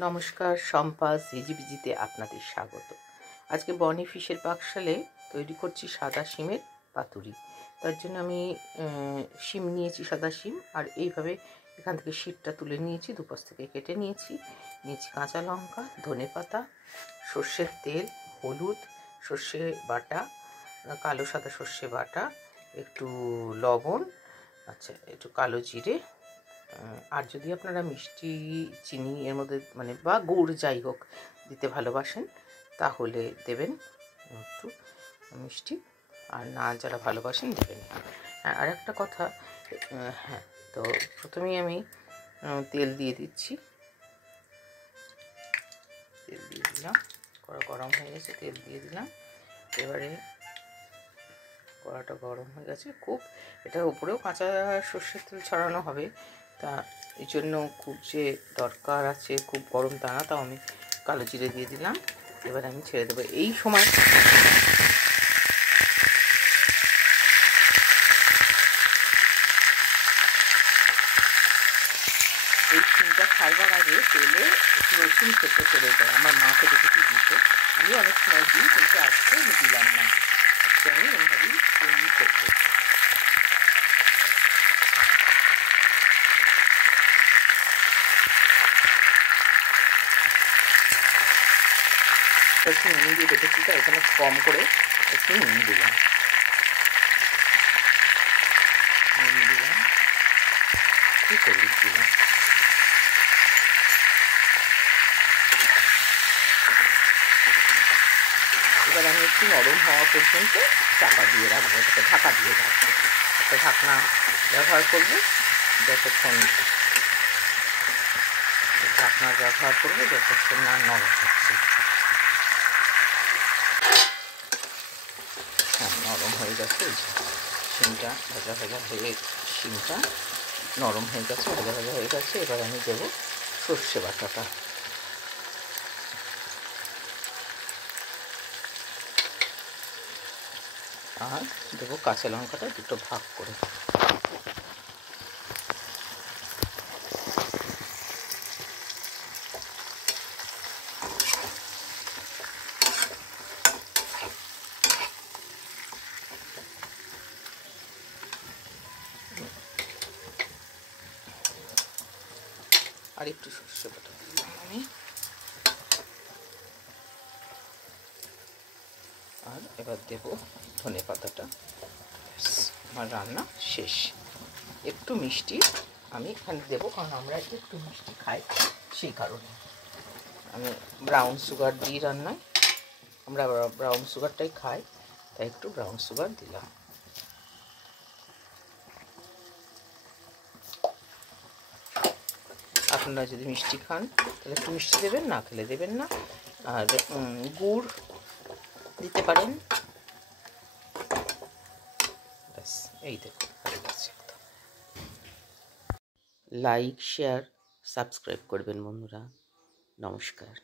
নমস্কার, শম্পা ঝিঝিবিজিতে আপনাদের স্বাগত। আজকে বনি ফিশের পাকশালে তৈরি করছি সাদা শিমের পাতুরি। তার জন্য আমি শিম নিয়েছি, সাদা শিম, আর এইভাবে এখান থেকে শিটটা তুলে নিয়েছি, দুপাশ থেকে কেটে নিয়েছি। কাঁচা লঙ্কা, ধনে পাতা, সর্ষের তেল, হলুদ, সর্ষে বাটা, কালো সাদা সর্ষে বাটা, একটু লবণ, একটু কালো জিরে, আর যদি আপনারা মিষ্টি চিনি এর মধ্যে বা গুড় যাই হোক দিতে ভালোবাসেন তাহলে দেবেন একটু মিষ্টি, আর না যারা ভালোবাসেন দেবেন না। আর একটা কথা, তো প্রথমেই আমি তেল দিয়ে দিচ্ছি। তেল দিয়ে দিলাম, কড়া গরম হয়ে গেছে, তেল দিয়ে দিলাম। এবারে কড়াটা গরম হয়ে গেছে খুব, এটার উপরেও কাঁচা সর্ষের তেল ছড়ানো হবে, তা এই জন্য খুব যে দরকার আছে খুব গরম তা না, তাও আমি কালো জিরে দিয়ে দিলাম। এবার আমি ছেড়ে দেবো। এই সময় এই শিমটা ছাড়বার আগে তেলে একটু রসুন খেতে করে দেয়, আমার মাকে দেখেছি দিতে, আমি অনেক সময় দিই, কিন্তু আজকে আমি দিলাম না। আজকে আমি এইভাবেই তৈরি করতে। একটু নুন দিয়ে দেখেছি, তো এখানে কম করে একটু নুন দিলাম, একটু হলুদ দিলাম। এবার আমি একটু নরম হওয়া পর্যন্ত চাপা দিয়ে রাখবো, এটাকে ঢাকা দিয়ে রাখবো। একটা ঢাকনা ব্যবহার করবো যতক্ষণ না নরম হচ্ছে। হ্যাঁ, নরম হয়ে গেছে। শিমটা ভাজা হয়ে শিমটা নরম হয়ে গেছে, ভাজা হয়ে গেছে। এবার আমি দেবো সর্ষে বাটাটা। আর দেবো কাঁচা লঙ্কাটা দুটো ভাগ করে। আর একটু সর্ষে বাটা দিলাম আমি। আর এবার দেবো ধনে পাতাটা। আমার রান্না শেষ। একটু মিষ্টি আমি এখানে দেবো, কারণ আমরা একটু মিষ্টি খাই, সেই কারণে। আমি ব্রাউন সুগার দিই রান্নায়, আমরা ব্রাউন সুগারটাই খাই, তাই একটু ব্রাউন সুগার দিলাম। আপনারা যদি মিষ্টি খান তাহলে একটু মিষ্টি দেবেন, না খেলে দেবেন না। আর গুড় দিতে পারেন। ব্যাস, এই দেখুন হয়ে গেছে একদম। লাইক, শেয়ার, সাবস্ক্রাইব করবেন বন্ধুরা। নমস্কার।